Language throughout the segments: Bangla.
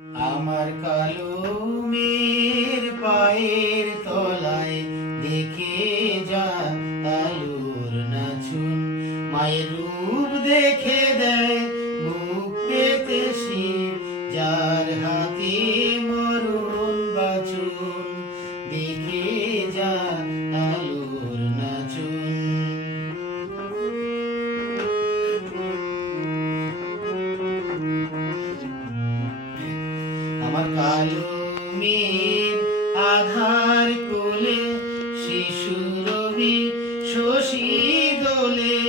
আমার কালো মেয়ের পায়ের তলায় দেখে যা আলোর নাচুন, মায়ের রূপ দেখে দেয় বুক পেতে শির, যার হাতে মরণ বাচন দেখে যা আলোর নাচুন। আমার কালো মেয়ের আধার কোলে শিশু রবি শশী দোলে,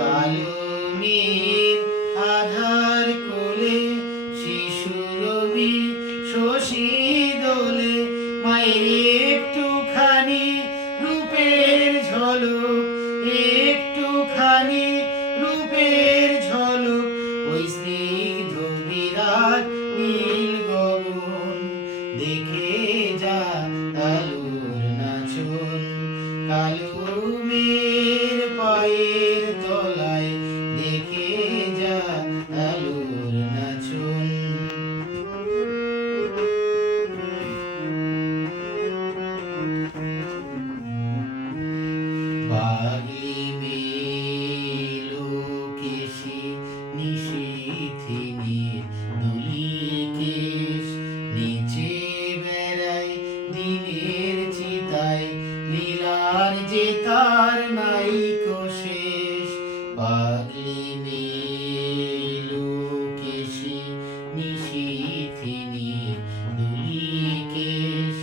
কালো মেয়ের আধার কোলে শিশু রবি শশী দোলে, মায়ের একটুখানি রূপের ঝলক, একটুখানি রূপের ঝলক, ওই স্নিগ্ধ বিরাট নীল গগন দেখে যা আলোর নাচন। কালো মেয়ের পায়ের তলায় দেখে যা আলোর নাচন। পাগলি মেয়ে লোকেশে নিশীথিনীর দুলি কেশ, নেচে বেড়ায় দিনের চিতায়, লীলার যে তার নাইকো শেষ। পাগলি মেয়ে লোকেশে নিশীথিনীর দুলি কেশ,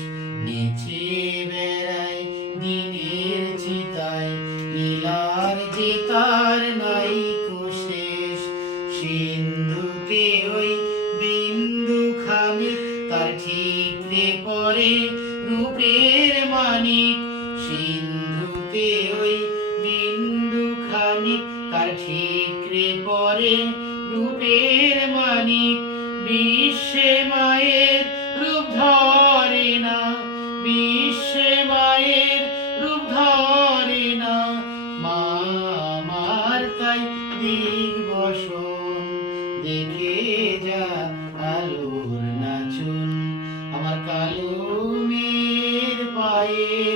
নেচে বেড়ায় দিনের চিতায়, লীলার যে তার নাইকো শেষ। সিন্ধুতে ওই বিন্দু খানিক তার ঠিকরে পরে রূপের মানিক, সিন্ধুতে ওই বিন্দু খানিক তার ঠিকরে পরে রূপের মানিক। বিশ্বে মায়ের রূপ ধরে না, বিশ্বে মায়ের রূপ ধরে না, মা আমার তাই দিগ্বসন দেখে যা আলোর নাচন। আমার কালো মেয়ের পায়ে